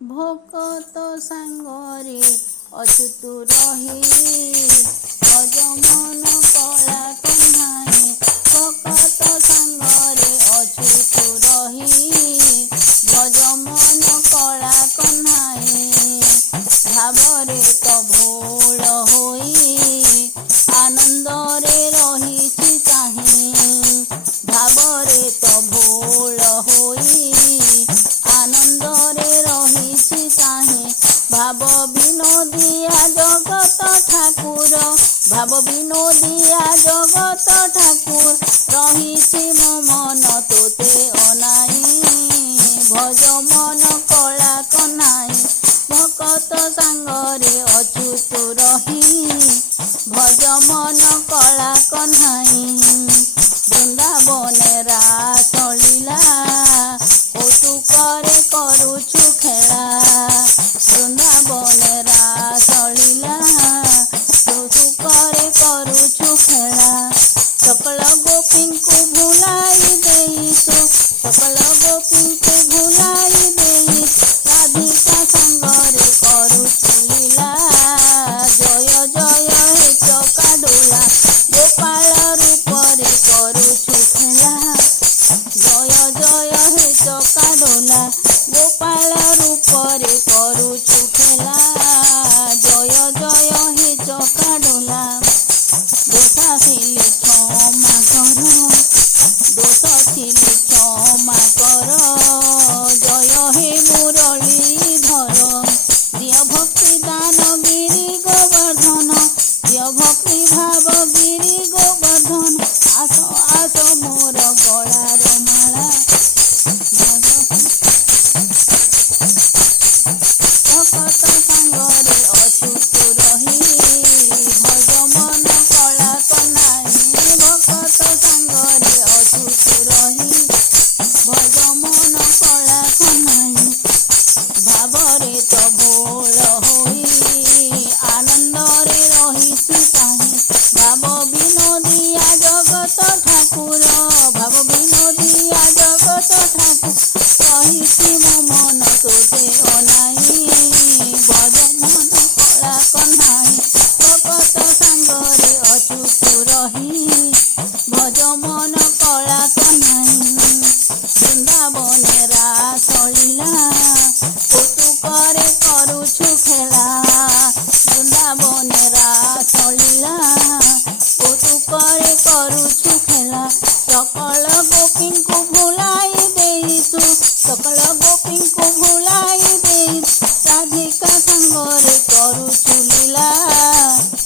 ଭକତ ସାଙ୍ଗରେ ଅଚ୍ୟୁତ ରହି ଭଜ ମନ କଳା କହ୍ନାଇ। ଭକତ ସାଙ୍ଗରେ ଅଚ୍ୟୁତ ରହି ଭଜ ମନ କଳା କହ୍ନାଇ। ଭାବରେ ତ ଭୋଳ ହୋଇ ଆନନ୍ଦରେ ରହିଛି ଚାହିଁ। ଭାବରେ ତ ଭୋଳ ହୋଇ ଆନନ୍ଦରେ ରହିଛି ଚାହିଁ। ଭାବ ବିନୋଦିଆ ଜଗତ ଠାକୁର ଭାବ ବିନୋଦିଆ ଜଗତ ଠାକୁର ରହିଛି ମୋ ମନ ତୋତେ ଅନାଇ। ଭଜ ମନ କଳା କହ୍ନାଇ। ଭକତ ସାଙ୍ଗରେ ଅଚ୍ୟୁତ ରହି ଭଜ ମନ କଳା କହ୍ନାଇ। ବୃନ୍ଦାବନେ ରାସ ଲୀଳା କୌତୁକରେ କରୁଛୁ ଖେଳା। ବୃନ୍ଦାବନେ ରାସ ଲୀଳା କୌତୁକରେ କରୁଛୁ ଖେଳା। ସକଳ ଗୋପୀଙ୍କୁ ଭୁଲାଇ ଦେଇଛୁ ସକଳ ଗୋପୀଙ୍କୁ ଭୁଲାଇ ଦେଇ ରାଧିକା ସାଙ୍ଗରେ କରୁଛୁ ଲୀଳା। ଜୟ ଜୟ ହେ ଚକାଡୋଳା ଗୋପାଳ ରୂପରେ କରୁଛୁ ଖେଳା। ଜୟ ଜୟ ହେ ଚକାଡୋଳା ଗୋପାଳ ରୂପରେ କରୁଛୁ ଖେଳା। ଜୟ ଜୟ ହେ ଚକାଡୋଳା। ଦୋଷ ଥିଲେ କ୍ଷମା କର ଦୋଷ ଥିଲେ କ୍ଷମା କର। ଜୟ ହେ ମୁରଳୀଧର ଦିଅ ଭକ୍ତି ଦାନ ଗିରି ଗୋବର୍ଦ୍ଧନ। ଦିଅ ଭକ୍ତି ଭାବ ଗିରି ଗୋବର୍ଦ୍ଧନ। ଆସ ଆସ ମୋର ଗଳାର ମାଳା। ଭକତ ସାଙ୍ଗରେ ଅଚ୍ୟୁତ ରହି ଭଜ ମନ କଳା କହ୍ନାଇ। ଭକତ ସାଙ୍ଗରେ ଅଚ୍ୟୁତ ରହି ଭଜ ମନ କଳା କହ୍ନାଇ। ଭାବରେ ତ ଭୋଳ ହୋଇ ଆନନ୍ଦରେ ରହିଛି ଚାହିଁ। ଭାବ ବିନୋଦିଆ ଜଗତ ଠାକୁର ଭାବ ବିନୋଦିଆ ଜଗତ ଠାକୁର ରହିଛି ମୋ ମନ ତୋତେ ଅନାଇ। ଭଜ ମନ କଳା କହ୍ନାଇ। ଭକତ ସାଙ୍ଗରେ ଅଚ୍ୟୁତ ରହି ଭଜ ମନ କଳା କହ୍ନାଇ। ବୃନ୍ଦାବନେ ରାସ ଲୀଳା କୌତୁକରେ କରୁଛୁ ଖେଳା। ବୃନ୍ଦାବନେ ରାସ ଲୀଳା କୌତୁକରେ କରୁଛୁ ଖେଳା। ସକଳ ଗୋପୀଙ୍କୁ ଭୁଲାଇ ଦେଇଛୁ ସକଳ ଗୋପୀଙ୍କୁ ଭୁଲାଇ ଦେଇ ରାଧିକା ସାଙ୍ଗରେ କରୁଛୁ ଲୀଳା।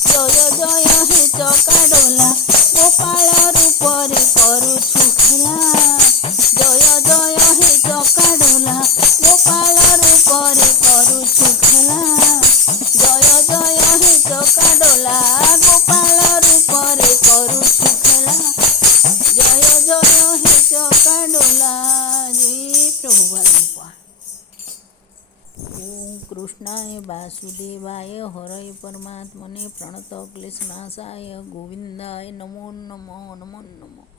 ଜୟ ଜୟ ହେ ଚକାଡୋଳା ଗୋପାଳ ରୂପରେ କରୁଛୁ ଖେଳା। ଜୟ ଜୟ ହେ ଚକାଡୋଳା ଗୋପାଳ ରୂପରେ କରୁଛୁ ଖେଳା। ଜୟ ଜୟ ହେ ଚକାଡୋଳା ଗୋପାଳ ରୂପରେ କରୁଛୁ ଖେଳା। ଜୟ ଜୟ ହେ ଚକାଡୋଳା। ଜୟ ପ୍ରଭୁପାଦ ଗୋପାଳ। ओम कृष्णाय वासुदेवाय हरये परमात्मने प्रणत क्लेशनाशाय गोविंदाय नमो नमो नमो नमो।